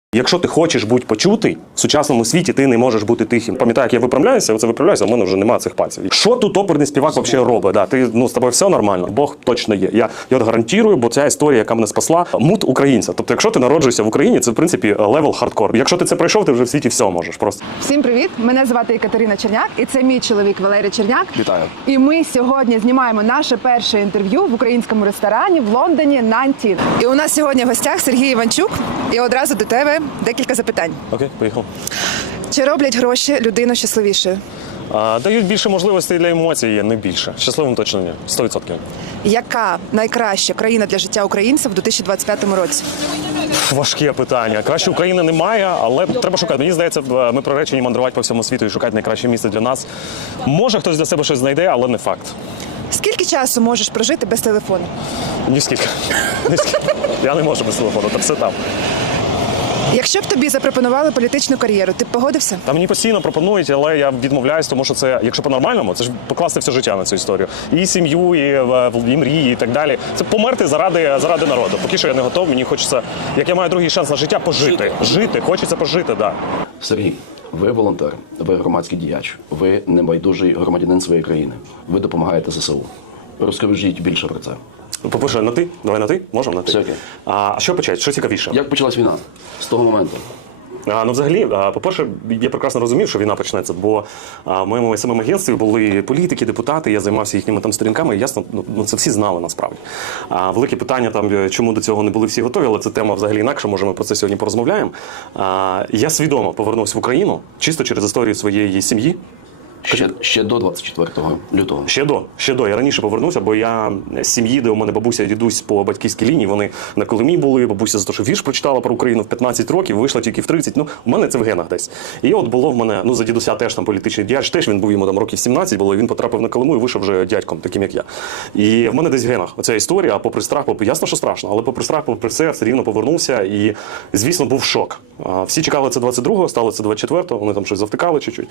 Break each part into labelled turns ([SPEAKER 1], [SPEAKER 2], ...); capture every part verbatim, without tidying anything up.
[SPEAKER 1] Якщо ти хочеш бути почутий, в сучасному світі ти не можеш бути тихим. Пам'ятаю, як я виправляюся, оце виправляюся, а в мене вже немає цих пальців. Що тут оперний співак взагалі робить? Да, ти, ну, з тобою все нормально, Бог точно є. Я, я от гарантую, бо ця історія, яка мене спасла, мут українця. Тобто, якщо ти народжуєшся в Україні, це, в принципі, левел хардкор. Якщо ти це пройшов, ти вже в світі все можеш просто.
[SPEAKER 2] Всім привіт! Мене звати Катерина Черняк, і це мій чоловік Валерій Черняк.
[SPEAKER 1] Вітаю.
[SPEAKER 2] І ми сьогодні знімаємо наше перше інтерв'ю в українському ресторані в Лондоні Нантін. І у нас сьогодні в гостях Сергій Іванчук. І одразу до тебе декілька запитань.
[SPEAKER 1] Окей, поїхав.
[SPEAKER 2] Чи роблять гроші людину щасливішою?
[SPEAKER 1] А, дають більше можливостей для емоцій, не більше. Щасливим точно ні. сто відсотків.
[SPEAKER 2] Яка найкраща країна для життя українців у дві тисячі двадцять п'ятому році?
[SPEAKER 1] Важке питання. Краще України немає, але треба шукати. Мені здається, ми приречені мандрувати по всьому світу і шукати найкраще місце для нас. Може, хтось для себе щось знайде, але не факт.
[SPEAKER 2] Скільки часу можеш прожити без телефону?
[SPEAKER 1] Ні скільки. Ні скільки. Я не можу без телефону, та все там.
[SPEAKER 2] Якщо б тобі запропонували політичну кар'єру, ти б погодився?
[SPEAKER 1] Та мені постійно пропонують, але я відмовляюсь, тому що це, якщо по-нормальному, це ж покласти все життя на цю історію. І сім'ю, і, і мрії, і так далі. Це померти заради, заради народу. Поки що я не готов, мені хочеться, як я маю другий шанс на життя, пожити. Жити, хочеться пожити, так. Да.
[SPEAKER 3] Сергій, ви волонтер, ви громадський діяч, ви небайдужий громадянин своєї країни. Ви допомагаєте ЗСУ. Розкажіть більше про це.
[SPEAKER 1] По-перше, на ти? Давай на ти? Можемо на ти?
[SPEAKER 3] Все окей.
[SPEAKER 1] А що почати? Що цікавіше?
[SPEAKER 3] Як почалась війна з того моменту?
[SPEAKER 1] А, ну, взагалі, по-перше, я прекрасно розумів, що війна почнеться, бо а, в моєму самому агентстві були політики, депутати, я займався їхніми там сторінками, і ясно, ну, це всі знали насправді. А, велике питання, там, чому до цього не були всі готові, але це тема взагалі інакша, може ми про це сьогодні порозмовляємо. А, я свідомо повернувся в Україну, чисто через історію своєї сім'ї.
[SPEAKER 3] Ще, ще до двадцять четвертого лютого.
[SPEAKER 1] Ще до, ще до. Я раніше повернувся, бо я з сім'ї, де у мене бабуся і дідусь по батьківській лінії, вони на Колимі були, бабуся за те, що вірш прочитала про Україну в п'ятнадцять років, вийшла тільки в тридцять. Ну, у мене це в генах десь. І от було в мене, ну, за дідуся теж там політичний діяч, теж він був, йому там років сімнадцять було, і він потрапив на Колиму і вийшов вже дядьком, таким як я. І в мене десь в генах оця історія, а попри страх, попри, ясно, що страшно, але попри страх, попри все, все рівно повернувся і, звісно, був шок. А, всі чекали це двадцять другого, стало це двадцять четвертого, вони там щось завтикали чуть-чуть.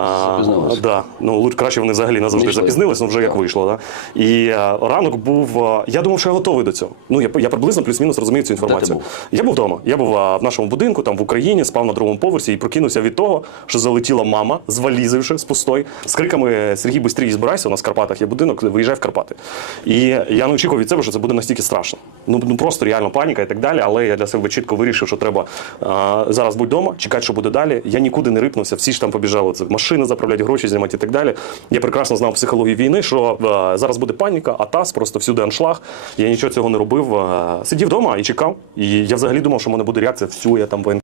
[SPEAKER 1] А, да, ну, краще вони взагалі назавжди запізнились, ну вже як вийшло. Да? І а, ранок був, а, я думав, що я готовий до цього. Ну, я, я приблизно плюс-мінус розумію цю інформацію.
[SPEAKER 3] Був?
[SPEAKER 1] Я був вдома. Я був а, в нашому будинку, там в Україні, спав на другому поверсі і прокинувся від того, що залетіла мама, звалізивши з пустой, з криками «Сергій, бистрій, збирайся, у нас в Карпатах є будинок, виїжджай в Карпати». І я не очікував від себе, що це буде настільки страшно. Ну, ну просто реально паніка і так далі, але я для себе чітко вирішив, що треба а, зараз бути вдома, чекати, що буде далі. Я нікуди не рипнувся, всі ж там побіжали, це машини заправляти, гроші знімати і так далі. Я прекрасно знав психологію війни, що а, зараз буде паніка, атас, просто всюди аншлаг. Я нічого цього не робив. А, сидів вдома і чекав. І я взагалі думав, що в мене буде реакція, всю, я там воєнкомат.